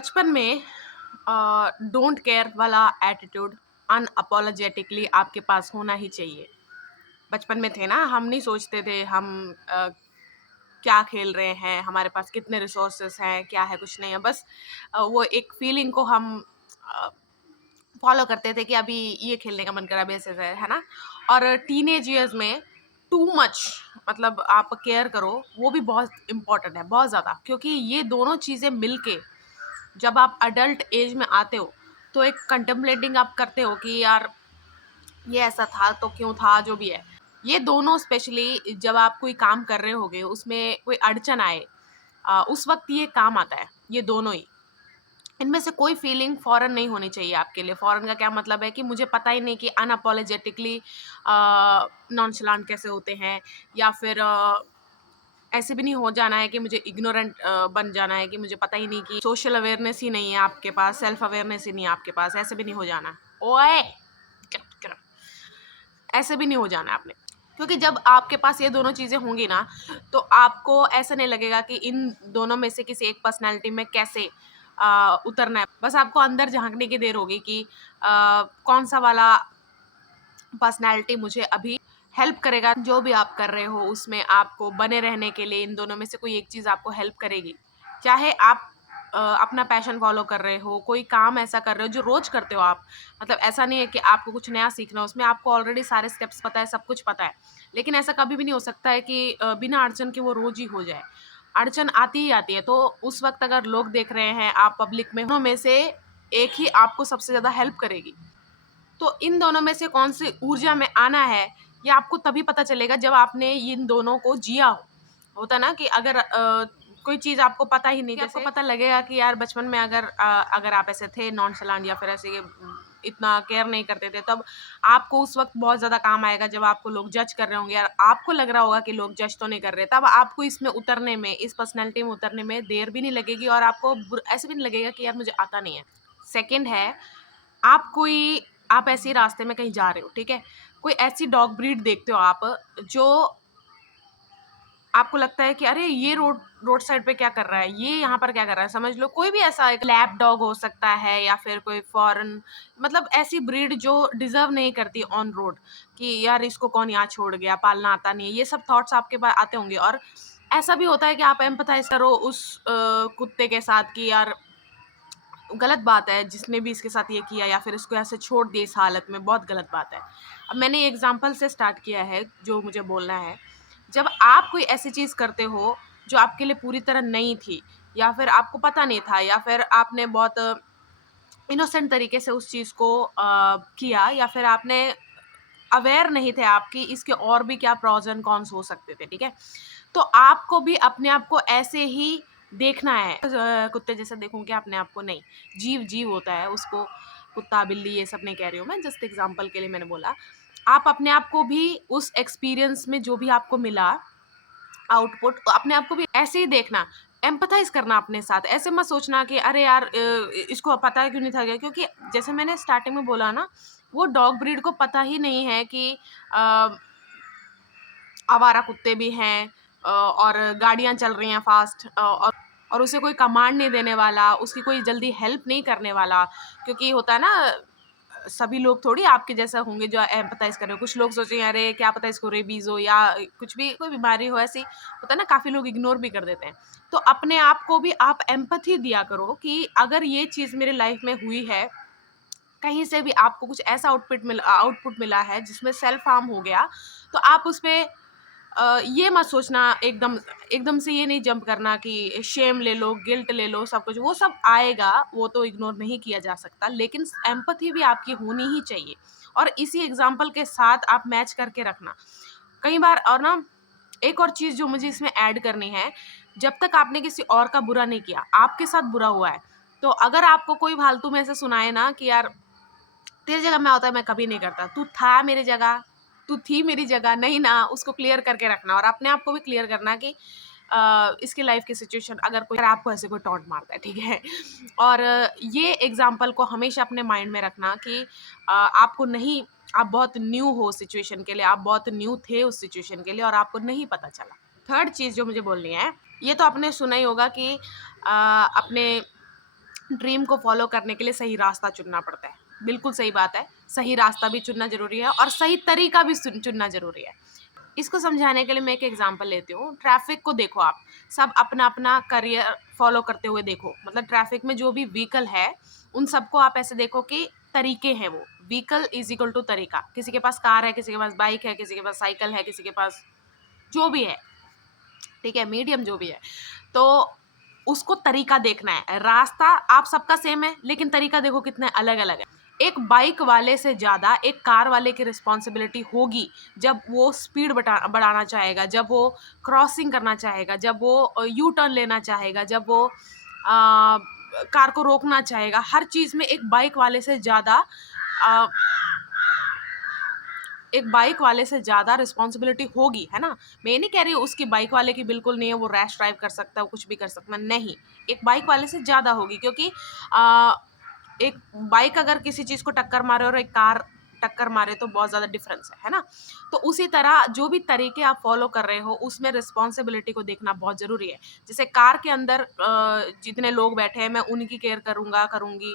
बचपन में don't care वाला एटीट्यूड अनअपोलोजेटिकली आपके पास होना ही चाहिए। बचपन में थे ना, हम नहीं सोचते थे हम क्या खेल रहे हैं, हमारे पास कितने रिसोर्सेस हैं, क्या है, कुछ नहीं है। बस वो एक फीलिंग को हम फॉलो करते थे कि अभी ये खेलने का मन करा, अभी ऐसे है ना। और टीनेज ईयर्स में टू मच, मतलब आप केयर करो, वो भी बहुत इम्पोर्टेंट है, बहुत ज़्यादा, क्योंकि ये दोनों चीज़ें मिलके जब आप अडल्ट एज में आते हो तो एक कंटेम्पलेटिंग आप करते हो कि यार ये ऐसा था तो क्यों था, जो भी है। ये दोनों स्पेशली जब आप कोई काम कर रहे होगे, उसमें कोई अड़चन आए, उस वक्त ये काम आता है। ये दोनों ही, इनमें से कोई फीलिंग फॉरन नहीं होनी चाहिए आपके लिए। फॉरन का क्या मतलब है कि मुझे पता ही नहीं कि अनअपोलोजेटिकली नॉनचलांट कैसे होते हैं, या फिर ऐसे भी नहीं हो जाना है कि मुझे इग्नोरेंट बन जाना है कि मुझे पता ही नहीं, कि सोशल अवेयरनेस ही नहीं है आपके पास, सेल्फ अवेयरनेस ही नहीं है आपके पास। ऐसे भी नहीं हो जाना। ओए ऐसे भी नहीं हो जाना आपने, क्योंकि जब आपके पास ये दोनों चीज़ें होंगी ना, तो आपको ऐसा नहीं लगेगा कि इन दोनों में से किसी एक पर्सनैलिटी में कैसे उतरना है। बस आपको अंदर झांकने की देर होगी कि कौन सा वाला पर्सनैलिटी मुझे अभी हेल्प करेगा। जो भी आप कर रहे हो उसमें आपको बने रहने के लिए इन दोनों में से कोई एक चीज़ आपको हेल्प करेगी। चाहे आप अपना पैशन फॉलो कर रहे हो, कोई काम ऐसा कर रहे हो जो रोज़ करते हो आप, मतलब ऐसा नहीं है कि आपको कुछ नया सीखना, उसमें आपको ऑलरेडी सारे स्टेप्स पता है, सब कुछ पता है। लेकिन ऐसा कभी भी नहीं हो सकता है कि बिना अड़चन के वो रोज़ ही हो जाए। अड़चन आती ही आती है, तो उस वक्त अगर लोग देख रहे हैं, आप पब्लिक में, दोनों में से एक ही आपको सबसे ज़्यादा हेल्प करेगी। तो इन दोनों में से कौन सी ऊर्जा में आना है, ये आपको तभी पता चलेगा जब आपने इन दोनों को जिया हो। होता ना कि अगर कोई चीज़ आपको पता ही नहीं, जैसे आपको पता लगेगा कि यार बचपन में अगर आप ऐसे थे नॉनचलांट, या फिर ऐसे इतना केयर नहीं करते थे, तब आपको उस वक्त बहुत ज़्यादा काम आएगा जब आपको लोग जज कर रहे होंगे, यार आपको लग रहा होगा कि लोग जज तो नहीं कर रहे, तब आपको इसमें उतरने में, इस पर्सनैलिटी में उतरने में देर भी नहीं लगेगी, और आपको ऐसे भी नहीं लगेगा कि यार मुझे आता नहीं है। सेकेंड है, आप ऐसे रास्ते में कहीं जा रहे हो, ठीक है, कोई ऐसी डॉग ब्रीड देखते हो आप, जो आपको लगता है कि अरे ये रोड साइड पे क्या कर रहा है, ये यहाँ पर क्या कर रहा है, समझ लो कोई भी ऐसा एक लैब डॉग हो सकता है, या फिर कोई फॉरेन, मतलब ऐसी ब्रीड जो डिजर्व नहीं करती ऑन रोड, कि यार इसको कौन यहाँ छोड़ गया, पालना आता नहीं है, ये सब थॉट्स आपके पास आते होंगे। और ऐसा भी होता है कि आप एम्पथाइज करो उस कुत्ते के साथ कि यार गलत बात है जिसने भी इसके साथ ये किया, या फिर इसको ऐसे छोड़ दिया इस हालत में, बहुत गलत बात है। अब मैंने एग्जांपल से स्टार्ट किया है जो मुझे बोलना है। जब आप कोई ऐसी चीज़ करते हो जो आपके लिए पूरी तरह नई थी, या फिर आपको पता नहीं था, या फिर आपने बहुत इनोसेंट तरीके से उस चीज़ को किया, या फिर आपने अवेयर नहीं थे आपकी इसके और भी क्या प्रॉज एंड कॉन्स हो सकते थे, ठीक है। तो आपको भी अपने आप को ऐसे ही देखना है। कुत्ते जैसे देखूं क्या अपने आप को? नहीं। जीव जीव होता है, उसको कुत्ता बिल्ली ये सब नहीं कह रही हूँ मैं, जस्ट एग्जांपल के लिए मैंने बोला। आप अपने आप को भी उस एक्सपीरियंस में जो भी आपको मिला आउटपुट, अपने आप को भी ऐसे ही देखना, एम्पथाइज करना अपने साथ। ऐसे मत सोचना कि अरे यार इसको पता क्यों नहीं था क्या, क्योंकि जैसे मैंने स्टार्टिंग में बोला ना, वो डॉग ब्रीड को पता ही नहीं है कि आवारा कुत्ते भी हैं, और गाड़ियाँ चल रही हैं फास्ट, और उसे कोई कमांड नहीं देने वाला, उसकी कोई जल्दी हेल्प नहीं करने वाला। क्योंकि होता है ना, सभी लोग थोड़ी आपके जैसा होंगे जो एम्पथाइज कर रहे हो। कुछ लोग सोचेंगे अरे क्या पता इसको रेबीज हो, या कुछ भी कोई बीमारी हो, ऐसी होता है ना, काफ़ी लोग इग्नोर भी कर देते हैं। तो अपने आप को भी आप एम्पथी दिया करो कि अगर ये चीज़ मेरे लाइफ में हुई है, कहीं से भी आपको कुछ ऐसा आउटपुट मिला है जिसमें सेल्फ हार्म हो गया, तो आप उस पे ये मत सोचना, एकदम एकदम से ये नहीं जंप करना कि शेम ले लो, गिल्ट ले लो, सब कुछ वो सब आएगा, वो तो इग्नोर नहीं किया जा सकता, लेकिन एम्पैथी भी आपकी होनी ही चाहिए। और इसी एग्जांपल के साथ आप मैच करके रखना कई बार। और ना, एक और चीज़ जो मुझे इसमें ऐड करनी है, जब तक आपने किसी और का बुरा नहीं किया, आपके साथ बुरा हुआ है, तो अगर आपको कोई फालतू में ऐसे सुनाए ना कि यार तेरी जगह मैं होता मैं कभी नहीं करता, तू था मेरी जगह, तू थी मेरी जगह, नहीं ना, उसको क्लियर करके रखना, और अपने आप को भी क्लियर करना कि इसकी लाइफ की सिचुएशन, अगर आपको ऐसे कोई टॉन्ट मारता है, ठीक है। और ये एग्जाम्पल को हमेशा अपने माइंड में रखना कि आपको नहीं, आप बहुत न्यू हो सिचुएशन के लिए, आप बहुत न्यू थे उस सिचुएशन के लिए, और आपको नहीं पता चला। थर्ड चीज़ जो मुझे बोलनी है, ये तो आपने सुना ही होगा कि अपने ड्रीम को फॉलो करने के लिए सही रास्ता चुनना पड़ता है। बिल्कुल सही बात है, सही रास्ता भी चुनना ज़रूरी है और सही तरीका भी चुनना ज़रूरी है। इसको समझाने के लिए मैं एक एग्जांपल लेती हूँ। ट्रैफिक को देखो आप, सब अपना-अपना करियर फॉलो करते हुए देखो। मतलब ट्रैफिक में जो भी व्हीकल है, उन सबको आप ऐसे देखो कि तरीके हैं वो। व्हीकल इज़ इक्वल टू तरीका। किसी के पास कार है, किसी के पास बाइक है, किसी के पास साइकिल है, किसी के पास जो भी है, ठीक है, मीडियम जो भी है। तो उसको तरीका देखना है। रास्ता आप सबका सेम है, लेकिन तरीका देखो कितने अलग-अलग है। एक बाइक वाले से ज़्यादा एक कार वाले की रिस्पॉन्सिबिलिटी होगी जब वो स्पीड बढ़ाना चाहेगा, जब वो क्रॉसिंग करना चाहेगा, जब वो यू टर्न लेना चाहेगा, जब वो कार को रोकना चाहेगा। हर चीज़ में एक बाइक वाले से ज़्यादा रिस्पॉन्सिबिलिटी होगी, है ना? मैं ये नहीं कह रही हूँ उसकी बाइक वाले की बिल्कुल नहीं है, वो रैश ड्राइव कर सकता है, वो कुछ भी कर सकता है, नहीं। एक बाइक वाले से ज़्यादा होगी क्योंकि एक बाइक अगर किसी चीज़ को टक्कर मारे और एक कार टक्कर मारे तो बहुत ज़्यादा डिफरेंस है ना? तो उसी तरह जो भी तरीके आप फॉलो कर रहे हो, उसमें रिस्पॉन्सिबिलिटी को देखना बहुत ज़रूरी है। जैसे कार के अंदर जितने लोग बैठे हैं, मैं उनकी केयर करूँगी।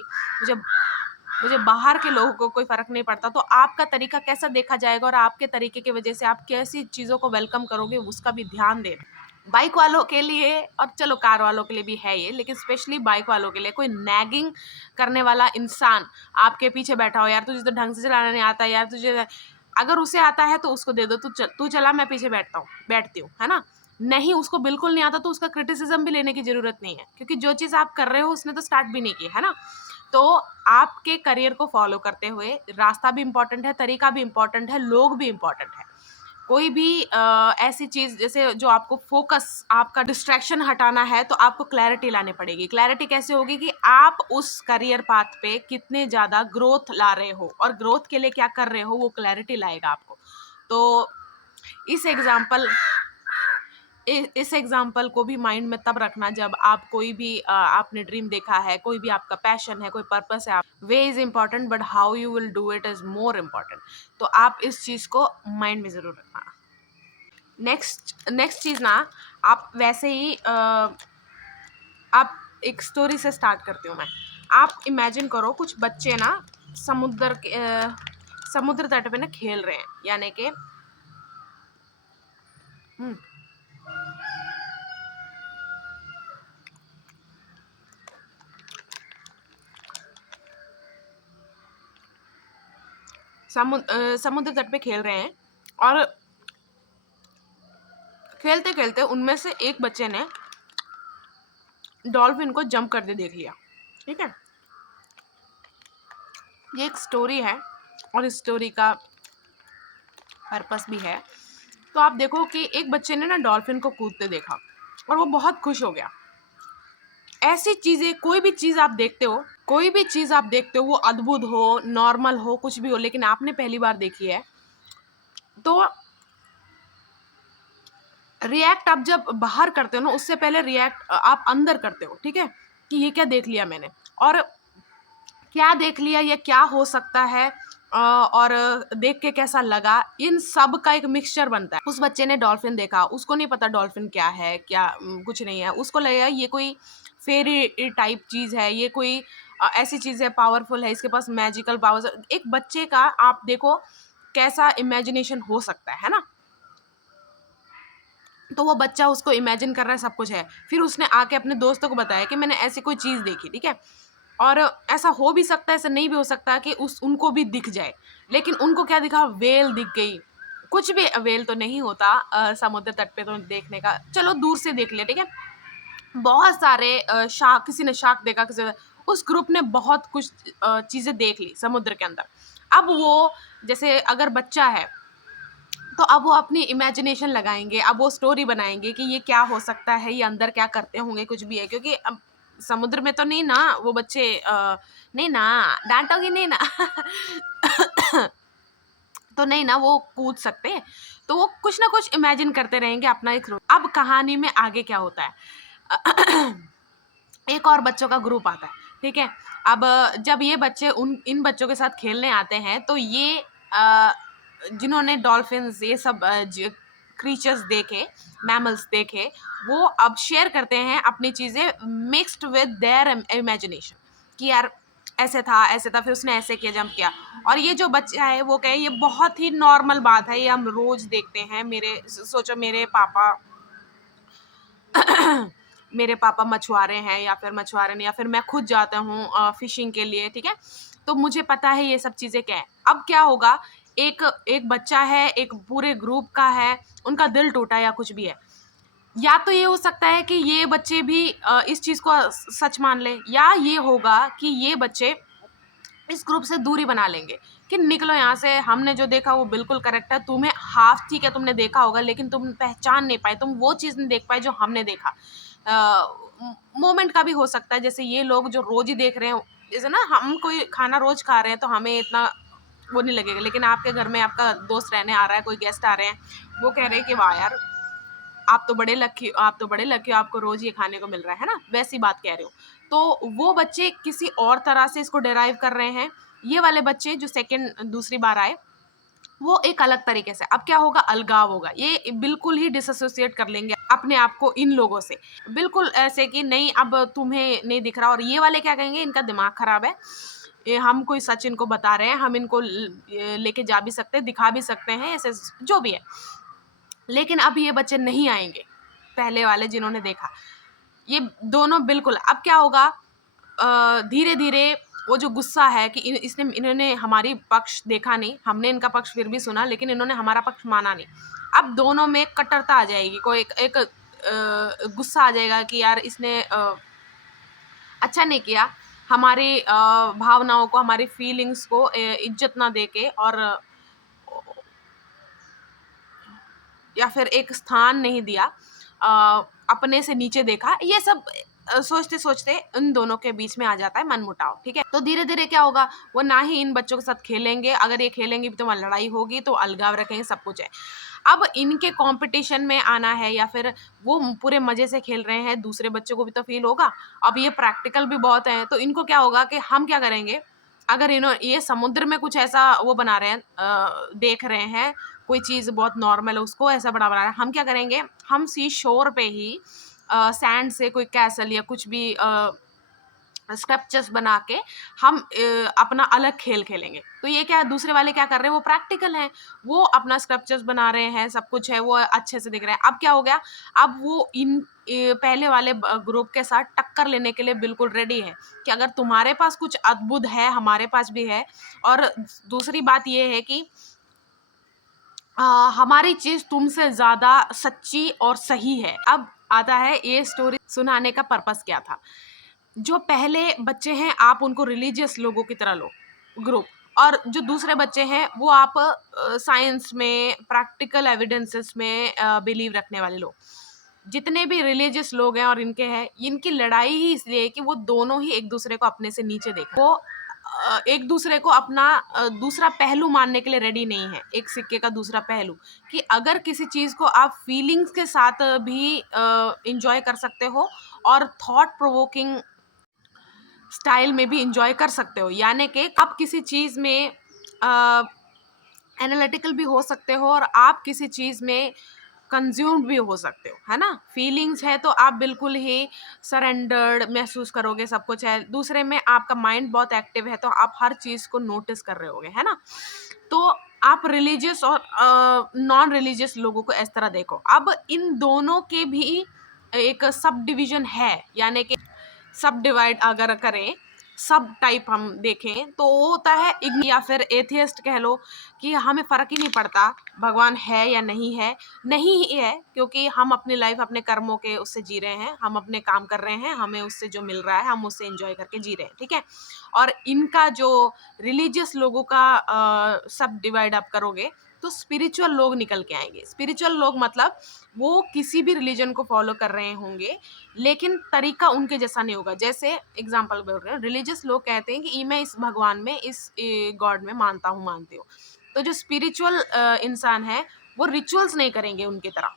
मुझे बाहर के लोगों को कोई फ़र्क नहीं पड़ता, तो आपका तरीका कैसा देखा जाएगा और आपके तरीके की वजह से आप कैसी चीज़ों को वेलकम करोगे, उसका भी ध्यान दें। बाइक वालों के लिए और चलो कार वालों के लिए भी है ये, लेकिन स्पेशली बाइक वालों के लिए कोई नैगिंग करने वाला इंसान आपके पीछे बैठा हो, यार तुझे तो ढंग से चलाना नहीं आता, यार तुझे अगर उसे आता है तो उसको दे दो, तू चला, मैं पीछे बैठती हूँ, है ना? नहीं, उसको बिल्कुल नहीं आता तो उसका क्रिटिसिज्म भी लेने की ज़रूरत नहीं है, क्योंकि जो चीज़ आप कर रहे हो उसने तो स्टार्ट भी नहीं की, है ना? तो आपके करियर को फॉलो करते हुए रास्ता भी इम्पोर्टेंट है, तरीका भी इम्पोर्टेंट है, लोग भी इम्पोर्टेंट है। कोई भी ऐसी चीज़ जैसे जो आपको फ़ोकस, आपका डिस्ट्रैक्शन हटाना है, तो आपको क्लैरिटी लानी पड़ेगी। क्लैरिटी कैसे होगी कि आप उस करियर पाथ पे कितने ज़्यादा ग्रोथ ला रहे हो और ग्रोथ के लिए क्या कर रहे हो, वो क्लैरिटी लाएगा आपको। तो इस एग्ज़ाम्पल इस एग्जाम्पल को भी माइंड में तब रखना जब आप कोई भी आपने ड्रीम देखा है, कोई भी आपका पैशन है, कोई पर्पस है। आप वे is important but how you will do it is more important. तो आप इस चीज़ को माइंड में ज़रूर रखना। नेक्स्ट चीज़ ना, आप वैसे ही आप एक स्टोरी से स्टार्ट करती हूँ मैं। आप इमेजिन करो कुछ बच्चे ना समुद्र तट पे ना खेल रहे हैं, यानी कि समुद्र तट पे खेल रहे हैं और खेलते खेलते उनमें से एक बच्चे ने डॉल्फिन को जंप करते देख लिया। ठीक है, ये एक स्टोरी है और इस स्टोरी का पर्पस भी है। तो आप देखो कि एक बच्चे ने ना डॉल्फिन को कूदते देखा और वो बहुत खुश हो गया। ऐसी चीज़ें, कोई भी चीज़ आप देखते हो वो अद्भुत हो, नॉर्मल हो, कुछ भी हो, लेकिन आपने पहली बार देखी है, तो रिएक्ट आप जब बाहर करते हो ना, उससे पहले रिएक्ट आप अंदर करते हो। ठीक है, कि ये क्या देख लिया मैंने और क्या देख लिया, या क्या हो सकता है, और देख के कैसा लगा, इन सब का एक मिक्सचर बनता है। उस बच्चे ने डॉल्फिन देखा, उसको नहीं पता डॉल्फिन क्या है, क्या कुछ नहीं है, उसको लगेगा ये कोई फेरी टाइप चीज़ है, ये कोई ऐसी चीज़ है, पावरफुल है, इसके पास मैजिकल पावर्स। एक बच्चे का आप देखो कैसा इमेजिनेशन हो सकता है ना? तो वो बच्चा उसको इमेजिन कर रहा है, सब कुछ है। फिर उसने आके अपने दोस्तों को बताया कि मैंने ऐसी कोई चीज़ देखी, ठीक है? और ऐसा हो भी सकता है, ऐसा नहीं भी हो सकता कि उनको भी दिख जाए। लेकिन उनको क्या दिखा? व्हेल दिख गई। कुछ भी व्हेल तो नहीं होता समुद्र तट पे तो देखने का। चलो दूर से देख लिया, ठीक है? बहुत सारे शार्क, किसी ने शार्क देखा, किसी ने, उस ग्रुप ने बहुत कुछ चीज़ें देख ली समुद्र के अंदर। अब वो, जैसे अगर बच्चा है तो अब वो अपनी इमेजिनेशन लगाएँगे, अब वो स्टोरी बनाएँगे कि ये क्या हो सकता है, ये अंदर क्या करते होंगे, कुछ भी है। क्योंकि अब समुद्र में तो नहीं ना वो बच्चे नहीं ना, डाँटोगी नहीं ना? तो नहीं ना वो कूद सकते, तो वो कुछ ना कुछ इमेजिन करते रहेंगे अपना एक रो। अब कहानी में आगे क्या होता है? एक और बच्चों का ग्रुप आता है, ठीक है? अब जब ये बच्चे इन बच्चों के साथ खेलने आते हैं, तो ये जिन्होंने डॉल्फिन्स ये सब क्रीचर्स देखे, मैमल्स देखे, वो अब शेयर करते हैं अपनी चीज़ें मिक्स्ड विद देयर इमेजिनेशन। कि यार ऐसे था, फिर उसने ऐसे किया, जंप किया। और ये जो बच्चा है वो कहे ये बहुत ही नॉर्मल बात है, ये हम रोज देखते हैं। सोचो मेरे पापा मछुआरे हैं, या फिर मछुआरे नहीं, या फिर मैं खुद जाता हूँ फिशिंग के लिए, ठीक है, तो मुझे पता है ये सब चीजें क्या है। अब क्या होगा, एक एक बच्चा है, एक पूरे ग्रुप का है, उनका दिल टूटा या कुछ भी है, या तो ये हो सकता है कि ये बच्चे भी इस चीज को सच मान ले, या ये होगा कि ये बच्चे इस ग्रुप से दूरी बना लेंगे कि निकलो यहाँ से, हमने जो देखा वो बिल्कुल करेक्ट है, तुम्हें हाफ ठीक है तुमने देखा होगा लेकिन तुम पहचान नहीं पाए, तुम वो चीज़ नहीं देख पाए जो हमने देखा। मोमेंट का भी हो सकता है, जैसे ये लोग जो रोज ही देख रहे हैं, जैसे ना हम कोई खाना रोज खा रहे हैं तो हमें इतना वो नहीं लगेगा, लेकिन आपके घर में आपका दोस्त रहने आ रहा है, कोई गेस्ट आ रहे हैं, वो कह रहे हैं कि वाह यार आप तो बड़े लकी हो, आपको रोज ये खाने को मिल रहा है ना, वैसी बात कह रहे हो। तो वो बच्चे किसी और तरह से इसको डिराइव कर रहे हैं, ये वाले बच्चे जो दूसरी बार आए वो एक अलग तरीके से। अब क्या होगा, अलगाव होगा, ये बिल्कुल ही डिसोसिएट कर लेंगे अपने आप को इन लोगों से, बिल्कुल ऐसे कि नहीं अब तुम्हें नहीं दिख रहा। और ये वाले क्या कहेंगे, इनका दिमाग खराब है, ये हम कोई सच इनको बता रहे हैं, हम इनको लेके जा भी सकते हैं, दिखा भी सकते हैं, ऐसे जो भी है। लेकिन अब ये बच्चे नहीं आएंगे, पहले वाले जिन्होंने देखा, ये दोनों बिल्कुल। अब क्या होगा, धीरे धीरे वो जो गुस्सा है कि इन्होंने हमारी पक्ष देखा नहीं, हमने इनका पक्ष फिर भी सुना, लेकिन इन्होंने हमारा पक्ष माना नहीं। अब दोनों में कट्टरता आ जाएगी, कोई एक गुस्सा आ जाएगा कि यार इसने अच्छा नहीं किया, हमारी भावनाओं को, हमारी फीलिंग्स को इज्जत ना देके, और या फिर एक स्थान नहीं दिया, अपने से नीचे देखा, ये सब सोचते सोचते उन दोनों के बीच में आ जाता है मनमुटाव, ठीक है। तो धीरे धीरे क्या होगा, वो ना ही इन बच्चों के साथ खेलेंगे, अगर ये खेलेंगे भी तो वहाँ लड़ाई होगी, तो अलगाव रखेंगे, सब कुछ है। अब इनके कंपटीशन में आना है, या फिर वो पूरे मजे से खेल रहे हैं, दूसरे बच्चों को भी तो फील होगा। अब ये प्रैक्टिकल भी बहुत है, तो इनको क्या होगा कि हम क्या करेंगे, अगर ये समुद्र में कुछ ऐसा वो बना रहे हैं, देख रहे हैं कोई चीज़ बहुत नॉर्मल है, उसको ऐसा बड़ा बना रहे हैं, हम क्या करेंगे, हम सी शोर पे ही सैंड से कोई कैसल या कुछ भी स्कल्पचर्स बना के हम अपना अलग खेल खेलेंगे। तो ये क्या, दूसरे वाले क्या कर रहे हैं, वो प्रैक्टिकल हैं, वो अपना स्कल्पचर्स बना रहे हैं, सब कुछ है, वो अच्छे से दिख रहा है। अब क्या हो गया, अब वो पहले वाले ग्रुप के साथ टक्कर लेने के लिए बिल्कुल रेडी है कि अगर तुम्हारे पास कुछ अद्भुत है, हमारे पास भी है। और दूसरी बात ये है कि हमारी चीज तुमसे ज्यादा सच्ची और सही है। अब आता है ये स्टोरी सुनाने का पर्पस क्या था। जो पहले बच्चे हैं आप उनको रिलीजियस लोगों की तरह लो, ग्रुप, और जो दूसरे बच्चे हैं वो आप साइंस में, प्रैक्टिकल एविडेंसेस में बिलीव रखने वाले लोग। जितने भी रिलीजियस लोग हैं और इनके हैं, इनकी लड़ाई ही इसलिए है कि वो दोनों ही एक दूसरे को अपने से नीचे देख, वो एक दूसरे को अपना दूसरा पहलू मानने के लिए रेडी नहीं है, एक सिक्के का दूसरा पहलू, कि अगर किसी चीज को आप फीलिंग्स के साथ भी इंजॉय कर सकते हो, और थॉट प्रोवोकिंग स्टाइल में भी इंजॉय कर सकते हो, यानी कि आप किसी चीज में एनालिटिकल भी हो सकते हो, और आप किसी चीज में कंज्यूम भी हो सकते हो, है ना। फीलिंग्स है तो आप बिल्कुल ही सरेंडर्ड महसूस करोगे, सब कुछ है। दूसरे में आपका माइंड बहुत एक्टिव है, तो आप हर चीज को नोटिस कर रहे होगे, है ना। तो आप रिलीजियस और नॉन रिलीजियस लोगों को इस तरह देखो। अब इन दोनों के भी एक सब डिवीजन है, यानी कि सब डिवाइड अगर करें, सब टाइप हम देखें तो वो होता है या फिर एथियस्ट कह लो, कि हमें फ़र्क ही नहीं पड़ता भगवान है या नहीं है। नहीं ही है, क्योंकि हम अपनी लाइफ अपने कर्मों के उससे जी रहे हैं, हम अपने काम कर रहे हैं, हमें उससे जो मिल रहा है हम उससे एंजॉय करके जी रहे हैं, ठीक है। और इनका जो रिलीजियस लोगों का सब डिवाइड आप करोगे तो स्पिरिचुअल लोग निकल के आएंगे। स्पिरिचुअल लोग मतलब वो किसी भी रिलीजन को फॉलो कर रहे होंगे, लेकिन तरीका उनके जैसा नहीं होगा। जैसे एग्जांपल बोल रहे हैं, रिलीजियस लोग कहते हैं कि मैं इस भगवान में, इस गॉड में मानते हो। तो जो स्पिरिचुअल इंसान है वो रिचुअल्स नहीं करेंगे उनकी तरह,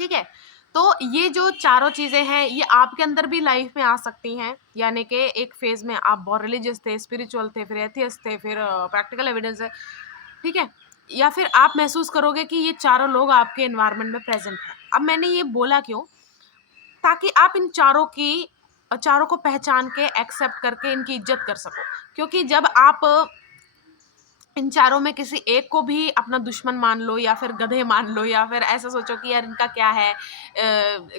ठीक है। तो ये जो चारों चीजें हैं ये आपके अंदर भी लाइफ में आ सकती हैं, यानी कि एक फेज में आप बहुत रिलीजियस थे, स्पिरिचुअल थे, फिर एथियस्ट थे, फिर प्रैक्टिकल एविडेंस है, ठीक है। या फिर आप महसूस करोगे कि ये चारों लोग आपके एनवायरनमेंट में प्रेजेंट हैं। अब मैंने ये बोला क्यों, ताकि आप इन चारों की चारों को पहचान के एक्सेप्ट करके इनकी इज्जत कर सको। क्योंकि जब आप इन चारों में किसी एक को भी अपना दुश्मन मान लो या फिर गधे मान लो या फिर ऐसा सोचो कि यार इनका क्या है,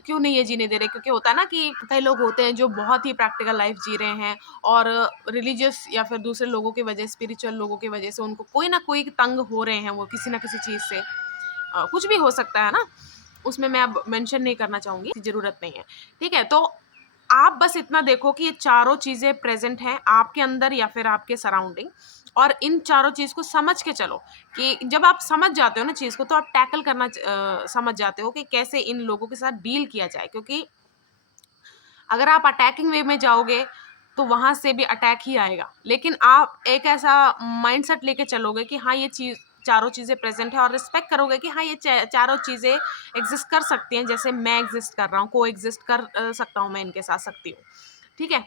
क्यों नहीं ये जीने दे रहे, क्योंकि होता है ना कि कई लोग होते हैं जो बहुत ही प्रैक्टिकल लाइफ जी रहे हैं और रिलीजियस या फिर दूसरे लोगों की वजह, स्पिरिचुअल लोगों की वजह से उनको कोई ना कोई तंग हो रहे हैं, वो किसी ना किसी चीज़ से, कुछ भी हो सकता है ना, उसमें मैं अब मेंशन नहीं करना चाहूँगी, ज़रूरत नहीं है, ठीक है। तो आप बस इतना देखो कि ये चारों चीज़ें प्रेजेंट हैं आपके अंदर या फिर आपके सराउंडिंग, और इन चारों चीज़ को समझ के चलो कि जब आप समझ जाते हो ना चीज़ को, तो आप टैकल करना समझ जाते हो कि कैसे इन लोगों के साथ डील किया जाए। क्योंकि अगर आप अटैकिंग वे में जाओगे तो वहाँ से भी अटैक ही आएगा, लेकिन आप एक ऐसा माइंडसेट लेके चलोगे कि हाँ ये चारों चीज़ें प्रेजेंट है और रिस्पेक्ट करोगे कि हाँ ये चारों चीज़ें एग्जिस्ट कर सकती हैं, जैसे मैं एग्जिस्ट कर रहा हूँ, को एग्जिस्ट कर सकता हूँ, मैं इनके साथ सकती हूँ, ठीक है।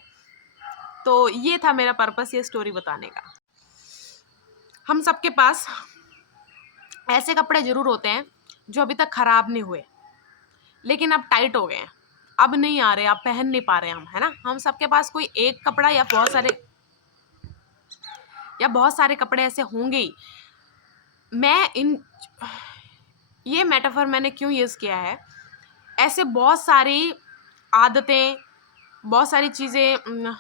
तो ये था मेरा पर्पस ये स्टोरी बताने का। हम सबके पास ऐसे कपड़े जरूर होते हैं जो अभी तक खराब नहीं हुए, लेकिन अब टाइट हो गए हैं, अब नहीं आ रहे, अब पहन नहीं पा रहे हम, है ना। हम सबके पास कोई एक कपड़ा या बहुत सारे कपड़े ऐसे होंगे ही। ये मेटाफर मैंने क्यों यूज़ किया है, ऐसे बहुत सारी आदतें, बहुत सारी चीज़ें,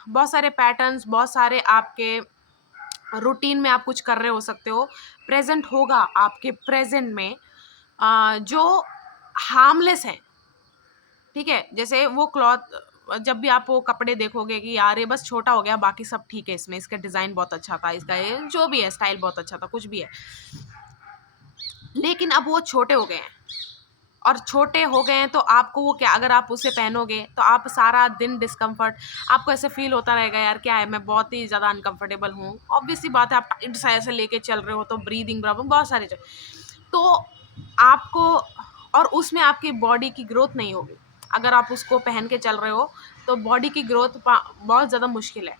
बहुत सारे पैटर्न्स, बहुत सारे आपके रूटीन में आप कुछ कर रहे हो सकते हो, प्रेजेंट होगा आपके प्रेजेंट में, जो हार्मलेस है, ठीक है। जैसे वो क्लॉथ, जब भी आप वो कपड़े देखोगे कि यार ये बस छोटा हो गया, बाकी सब ठीक है, इसमें इसका डिज़ाइन बहुत अच्छा था, इसका ये जो भी है स्टाइल बहुत अच्छा था, कुछ भी है, लेकिन अब वो छोटे हो गए हैं, और छोटे हो गए हैं तो आपको वो क्या, अगर आप उसे पहनोगे तो आप सारा दिन डिस्कम्फर्ट, आपको ऐसे फील होता रहेगा यार क्या है, मैं बहुत ही ज़्यादा अनकंफर्टेबल हूँ। ऑब्वियसली बात है, आप टाइट सा ऐसे लेके चल रहे हो तो ब्रीदिंग प्रॉब्लम, बहुत सारे तो आपको, और उसमें आपकी बॉडी की ग्रोथ नहीं होगी। अगर आप उसको पहन के चल रहे हो तो बॉडी की ग्रोथ बहुत ज़्यादा मुश्किल है।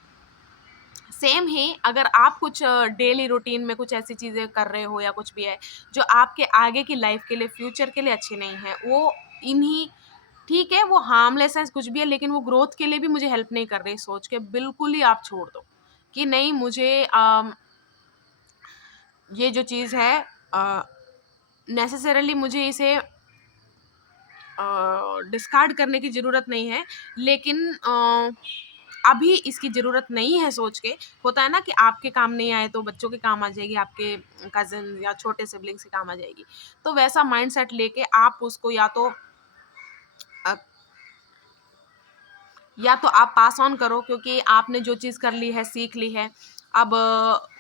सेम ही अगर आप कुछ डेली रूटीन में कुछ ऐसी चीज़ें कर रहे हो या कुछ भी है जो आपके आगे की लाइफ के लिए, फ्यूचर के लिए अच्छी नहीं है, वो इन्हीं, ठीक है वो हार्मलेस है कुछ भी है, लेकिन वो ग्रोथ के लिए भी मुझे हेल्प नहीं कर रही, सोच के बिल्कुल ही आप छोड़ दो कि नहीं मुझे ये जो चीज़ है नेसेसरली मुझे इसे डिस्कार्ड करने की ज़रूरत नहीं है, लेकिन अभी इसकी ज़रूरत नहीं है, सोच के। होता है ना कि आपके काम नहीं आए तो बच्चों के काम आ जाएगी, आपके कज़न या छोटे सिबलिंग्स के काम आ जाएगी। तो वैसा माइंडसेट लेके आप उसको अ, या तो आप पास ऑन करो, क्योंकि आपने जो चीज़ कर ली है, सीख ली है, अब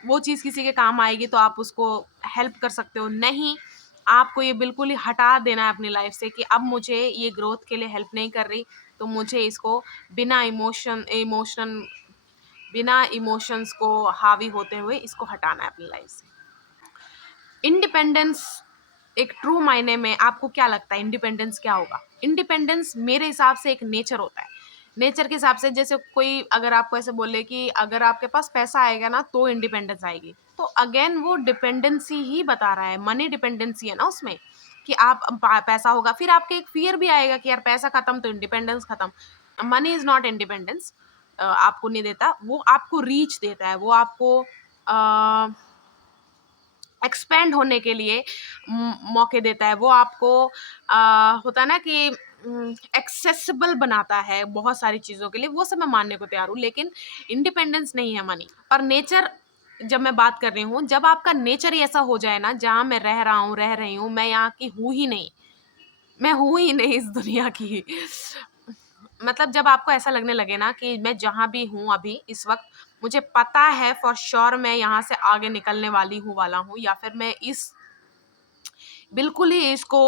वो चीज़ किसी के काम आएगी तो आप उसको हेल्प कर सकते हो। नहीं, आपको ये बिल्कुल ही हटा देना है अपनी लाइफ से कि अब मुझे ये ग्रोथ के लिए हेल्प नहीं कर रही, तो मुझे इसको बिना इमोशंस को हावी होते हुए इसको हटाना है अपनी लाइफ से। इंडिपेंडेंस, एक ट्रू मायने में आपको क्या लगता है इंडिपेंडेंस क्या होगा? इंडिपेंडेंस मेरे हिसाब से एक नेचर होता है। नेचर के हिसाब से, जैसे कोई अगर आपको ऐसे बोले कि अगर आपके पास पैसा आएगा ना तो इंडिपेंडेंस आएगी, तो अगेन वो डिपेंडेंसी ही बता रहा है, मनी डिपेंडेंसी है ना उसमें, कि आप पैसा होगा, फिर आपके एक फियर भी आएगा कि यार पैसा खत्म तो इंडिपेंडेंस खत्म। मनी इज नॉट इंडिपेंडेंस, आपको नहीं देता, वो आपको रीच देता है, वो आपको एक्सपेंड होने के लिए मौके देता है, वो आपको होता है ना कि एक्सेसिबल बनाता है बहुत सारी चीज़ों के लिए, वो सब मैं मानने को तैयार हूँ, लेकिन इंडिपेंडेंस नहीं है मनी। और नेचर, जब मैं बात कर रही हूँ, जब आपका नेचर ही ऐसा हो जाए ना, जहाँ मैं रह रही हूँ, मैं यहाँ की हूँ ही नहीं, मैं हूँ ही नहीं इस दुनिया की, मतलब जब आपको ऐसा लगने लगे ना कि मैं जहाँ भी हूँ अभी इस वक्त, मुझे पता है फॉर श्योर मैं यहाँ से आगे निकलने वाला हूँ, या फिर मैं बिल्कुल ही इसको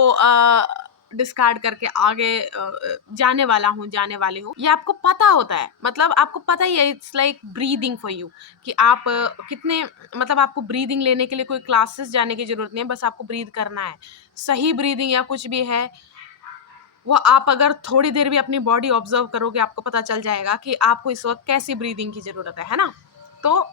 डिस्कार्ड करके आगे जाने वाली हूँ, ये आपको पता होता है, मतलब आपको पता ही है, it's like breathing for you, कि आप कितने, मतलब आपको ब्रीदिंग लेने के लिए कोई क्लासेस जाने की जरूरत नहीं है, बस आपको ब्रीद करना है। सही ब्रीदिंग या कुछ भी है, वो आप अगर थोड़ी देर भी अपनी बॉडी ऑब्जर्व करोगे, आपको पता चल जाएगा कि आपको इस वक्त कैसी ब्रीदिंग की ज़रूरत है ना। तो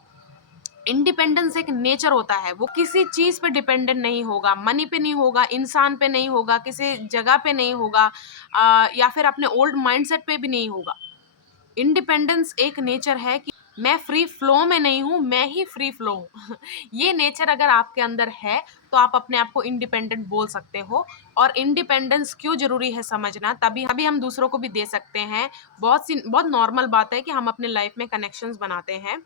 इंडिपेंडेंस एक नेचर होता है, वो किसी चीज़ पे डिपेंडेंट नहीं होगा, मनी पे नहीं होगा, इंसान पे नहीं होगा, किसी जगह पे नहीं होगा, या फिर अपने ओल्ड माइंडसेट पे भी नहीं होगा। इंडिपेंडेंस एक नेचर है कि मैं फ्री फ्लो में नहीं हूँ, मैं ही फ्री फ्लो हूँ। ये नेचर अगर आपके अंदर है तो आप अपने आप को इंडिपेंडेंट बोल सकते हो। और इंडिपेंडेंस क्यों जरूरी है समझना, तभी तभी हम दूसरों को भी दे सकते हैं। बहुत नॉर्मल बात है कि हम अपने लाइफ में कनेक्शंस बनाते हैं,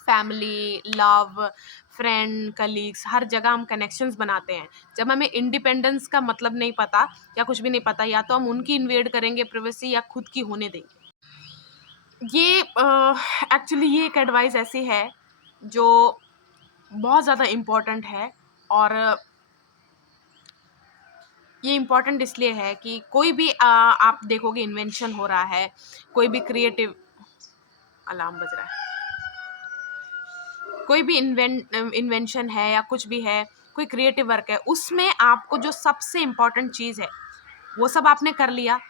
फैमिली, लव, फ्रेंड, कलीग्स, हर जगह हम कनेक्शंस बनाते हैं। जब हमें इंडिपेंडेंस का मतलब नहीं पता या कुछ भी नहीं पता, या तो हम उनकी इन्वेड करेंगे प्राइवेसी या खुद की होने देंगे। ये एक्चुअली ये एक एडवाइस ऐसी है जो बहुत ज़्यादा इम्पोर्टेंट है। और ये इम्पोर्टेंट इसलिए है कि कोई भी आप देखोगे इन्वेंशन हो रहा है, कोई भी क्रिएटिव, अलार्म बज रहा है, कोई भी इन्वेंशन है या कुछ भी है, कोई क्रिएटिव वर्क है, उसमें आपको जो सबसे इम्पोर्टेंट चीज़ है वो सब आपने कर लिया।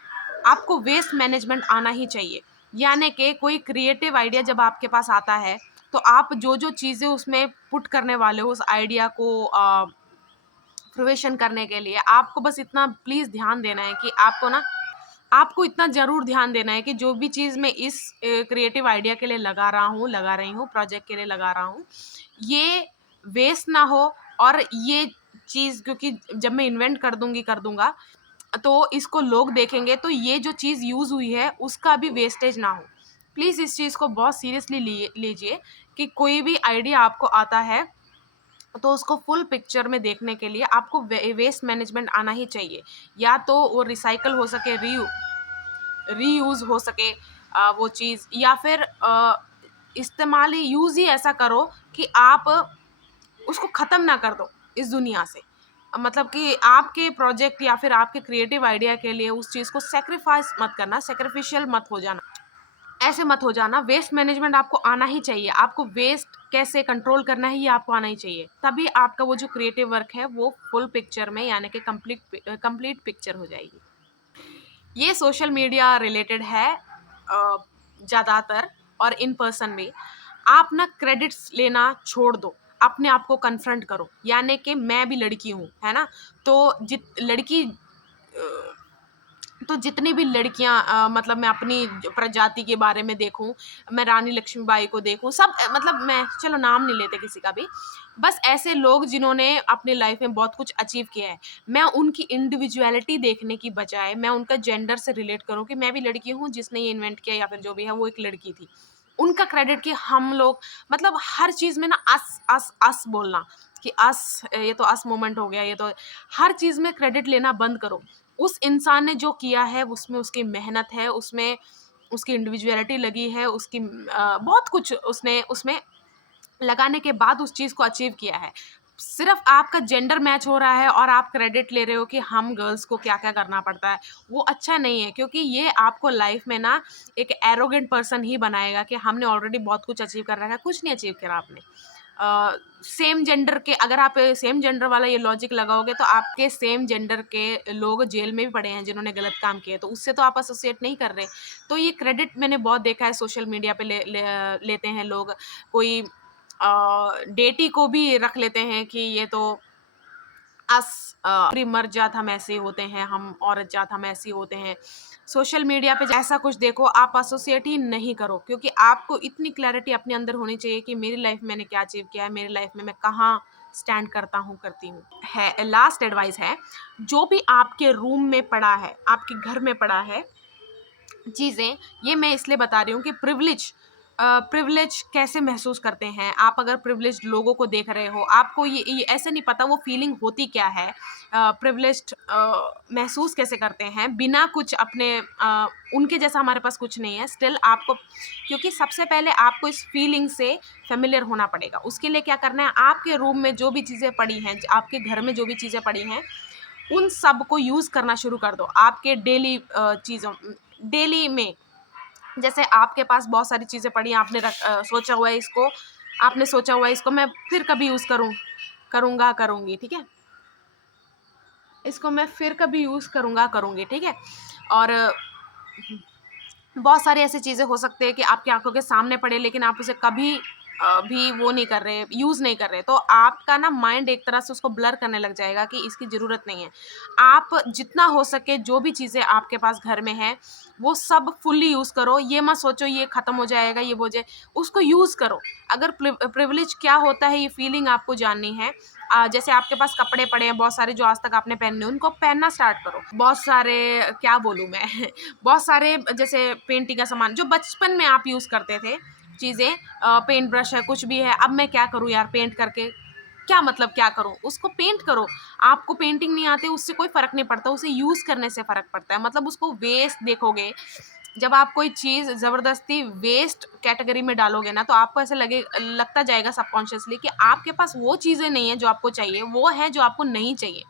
आपको वेस्ट मैनेजमेंट आना ही चाहिए। यानी कि कोई क्रिएटिव आइडिया जब आपके पास आता है तो आप जो जो चीज़ें उसमें पुट करने वाले हो उस आइडिया को फ्रूएशन करने के लिए, आपको बस इतना प्लीज़ ध्यान देना है कि आपको इतना ज़रूर ध्यान देना है कि जो भी चीज़ मैं इस क्रिएटिव आइडिया के लिए लगा रही हूँ, प्रोजेक्ट के लिए लगा रहा हूँ, ये वेस्ट ना हो। और ये चीज़ क्योंकि जब मैं इन्वेंट कर दूँगा तो इसको लोग देखेंगे, तो ये जो चीज़ यूज़ हुई है उसका भी वेस्टेज ना हो। प्लीज़ इस चीज़ को बहुत सीरियसली लीजिए कि कोई भी आइडिया आपको आता है तो उसको फुल पिक्चर में देखने के लिए आपको वेस्ट मैनेजमेंट आना ही चाहिए। या तो वो रिसाइकल हो सके, रीयूज़ हो सके वो चीज़, या फिर इस्तेमाल ही यूज़ ही ऐसा करो कि आप उसको ख़त्म ना कर दो इस दुनिया से। मतलब कि आपके प्रोजेक्ट या फिर आपके क्रिएटिव आइडिया के लिए उस चीज़ को सैक्रिफाइस मत करना, सैक्रिफिशियल मत हो जाना, ऐसे मत हो जाना। वेस्ट मैनेजमेंट आपको आना ही चाहिए। आपको वेस्ट कैसे कंट्रोल करना है ये आपको आना ही चाहिए, तभी आपका वो जो क्रिएटिव वर्क है वो फुल पिक्चर में यानी कि कंप्लीट पिक्चर हो जाएगी। ये सोशल मीडिया रिलेटेड है ज़्यादातर, और इन पर्सन भी। आप ना क्रेडिट्स लेना छोड़ दो, अपने आप को कन्फ्रंट करो। यानी कि मैं भी लड़की हूँ, है ना, तो तो जितनी भी लड़कियां मतलब मैं अपनी प्रजाति के बारे में देखूं, मैं रानी लक्ष्मीबाई को देखूं, सब मतलब मैं चलो नाम नहीं लेते किसी का भी, बस ऐसे लोग जिन्होंने अपनी लाइफ में बहुत कुछ अचीव किया है, मैं उनकी इंडिविजुअलिटी देखने की बजाय मैं उनका जेंडर से रिलेट करूं कि मैं भी लड़की हूं, जिसने ये इन्वेंट किया या फिर जो भी है वो एक लड़की थी। उनका क्रेडिट कि हम लोग मतलब हर चीज़ में ना अस अस अस बोलना कि अस, ये तो अस मोमेंट हो गया, ये तो हर चीज़ में क्रेडिट लेना बंद करो। उस इंसान ने जो किया है उसमें उसकी मेहनत है, उसमें उसकी इंडिविजुअलिटी लगी है, उसकी बहुत कुछ उसने उसमें लगाने के बाद उस चीज़ को अचीव किया है। सिर्फ आपका जेंडर मैच हो रहा है और आप क्रेडिट ले रहे हो कि हम गर्ल्स को क्या क्या करना पड़ता है, वो अच्छा नहीं है। क्योंकि ये आपको लाइफ में ना एक एरोगेंट पर्सन ही बनाएगा कि हमने ऑलरेडी बहुत कुछ अचीव कर रखा है। कुछ नहीं अचीव करा आपने। सेम जेंडर के, अगर आप सेम जेंडर वाला ये लॉजिक लगाओगे तो आपके सेम जेंडर के लोग जेल में भी पड़े हैं जिन्होंने गलत काम किए, तो उससे तो आप एसोसिएट नहीं कर रहे। तो ये क्रेडिट मैंने बहुत देखा है सोशल मीडिया पे लेते हैं लोग। कोई डेटी को भी रख लेते हैं कि ये तो मर्द जात हम ऐसे होते हैं, हम औरत जात हम ऐसे होते हैं। सोशल मीडिया पे ऐसा कुछ देखो, आप एसोसिएट ही नहीं करो, क्योंकि आपको इतनी क्लैरिटी अपने अंदर होनी चाहिए कि मेरी लाइफ में मैंने क्या अचीव किया है, मेरी लाइफ में मैं कहाँ स्टैंड करता हूँ, करती हूँ। है लास्ट एडवाइस है, जो भी आपके रूम में पड़ा है, आपके घर में पड़ा है चीज़ें, ये मैं इसलिए बता रही हूँ कि प्रिविलेज कैसे महसूस करते हैं आप। अगर प्रिविलेज्ड लोगों को देख रहे हो, आपको ये ऐसे नहीं पता वो फीलिंग होती क्या है, प्रिविलेज्ड महसूस कैसे करते हैं बिना कुछ अपने उनके जैसा हमारे पास कुछ नहीं है स्टिल आपको। क्योंकि सबसे पहले आपको इस फीलिंग से फेमिलियर होना पड़ेगा। उसके लिए क्या करना है, आपके रूम में जो भी चीज़ें पड़ी हैं, आपके घर में जो भी चीज़ें पड़ी हैं, उन सब को यूज़ करना शुरू कर दो आपके डेली में। जैसे आपके पास बहुत सारी चीज़ें पड़ी हैं, आपने सोचा हुआ है इसको मैं फिर कभी यूज़ करूँगी, ठीक है, इसको मैं फिर कभी यूज़ करूँगी, ठीक है। और बहुत सारी ऐसी चीज़ें हो सकती है कि आपकी आंखों के सामने पड़े लेकिन आप उसे कभी भी वो नहीं कर रहे, यूज़ नहीं कर रहे, तो आपका ना माइंड एक तरह से उसको ब्लर करने लग जाएगा कि इसकी ज़रूरत नहीं है। आप जितना हो सके जो भी चीज़ें आपके पास घर में हैं, वो सब फुल्ली यूज़ करो। ये मत सोचो ये ख़त्म हो जाएगा, ये वो जाए, उसको यूज़ करो। अगर प्रिविलेज क्या होता है, ये फीलिंग आपको जाननी है। जैसे आपके पास कपड़े पड़े हैं बहुत सारे जो आज तक आपने पहने, उनको पहनना स्टार्ट करो। बहुत सारे क्या बोलूँ मैं बहुत सारे जैसे पेंटिंग का सामान जो बचपन में आप यूज़ करते थे चीज़ें, पेंट ब्रश है, कुछ भी है, अब मैं क्या करूँ यार पेंट करके, क्या मतलब क्या करूँ? उसको पेंट करो। आपको पेंटिंग नहीं आती उससे कोई फ़र्क नहीं पड़ता, उसे यूज़ करने से फ़र्क पड़ता है। मतलब उसको वेस्ट देखोगे, जब आप कोई चीज़ ज़बरदस्ती वेस्ट कैटेगरी में डालोगे ना, तो आपको ऐसा लगता जाएगा सबकॉन्शियसली कि आपके पास वो चीज़ें नहीं है जो आपको चाहिए, वो है जो आपको नहीं चाहिए।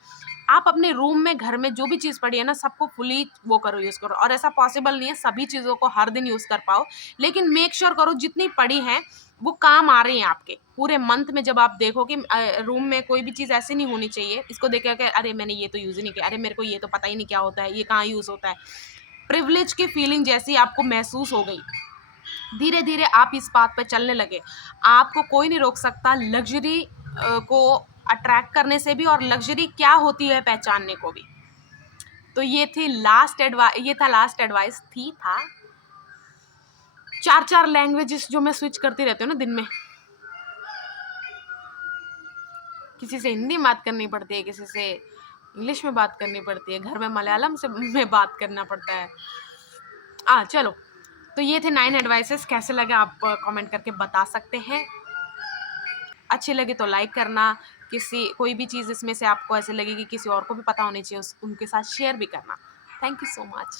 आप अपने रूम में, घर में जो भी चीज़ पड़ी है ना, सबको फुली वो करो, यूज़ करो। और ऐसा पॉसिबल नहीं है सभी चीज़ों को हर दिन यूज़ कर पाओ, लेकिन मेक श्योर करो जितनी पड़ी हैं, वो काम आ रही हैं आपके। पूरे मंथ में जब आप देखो कि रूम में कोई भी चीज़ ऐसी नहीं होनी चाहिए, इसको देख के अरे मैंने ये तो यूज़ ही नहीं किया, अरे मेरे को ये तो पता ही नहीं क्या होता है, ये कहाँ यूज़ होता है। प्रिविलेज की फीलिंग जैसी आपको महसूस हो गई, धीरे-धीरे आप इस बात पे चलने लगे, आपको कोई नहीं रोक सकता लग्ज़री को अट्रैक्ट करने से भी, और लग्ज़री क्या होती है पहचानने को भी। तो ये था लास्ट एडवाइस थी था 4-4 लैंग्वेजेस जो मैं स्विच करती रहती हूँ ना दिन में। किसी से हिंदी में बात करनी पड़ती है, किसी से इंग्लिश में बात करनी पड़ती है, घर में मलयालम से में बात करना पड़ता है। चलो, तो ये थे 9 एडवाइसेस, कैसे लगे आप कमेंट करके बता सकते हैं। अच्छी लगे तो लाइक करना, कोई भी चीज़ इसमें से आपको ऐसे लगे कि किसी और को भी पता होनी चाहिए, उनके साथ शेयर भी करना। Thank you so much.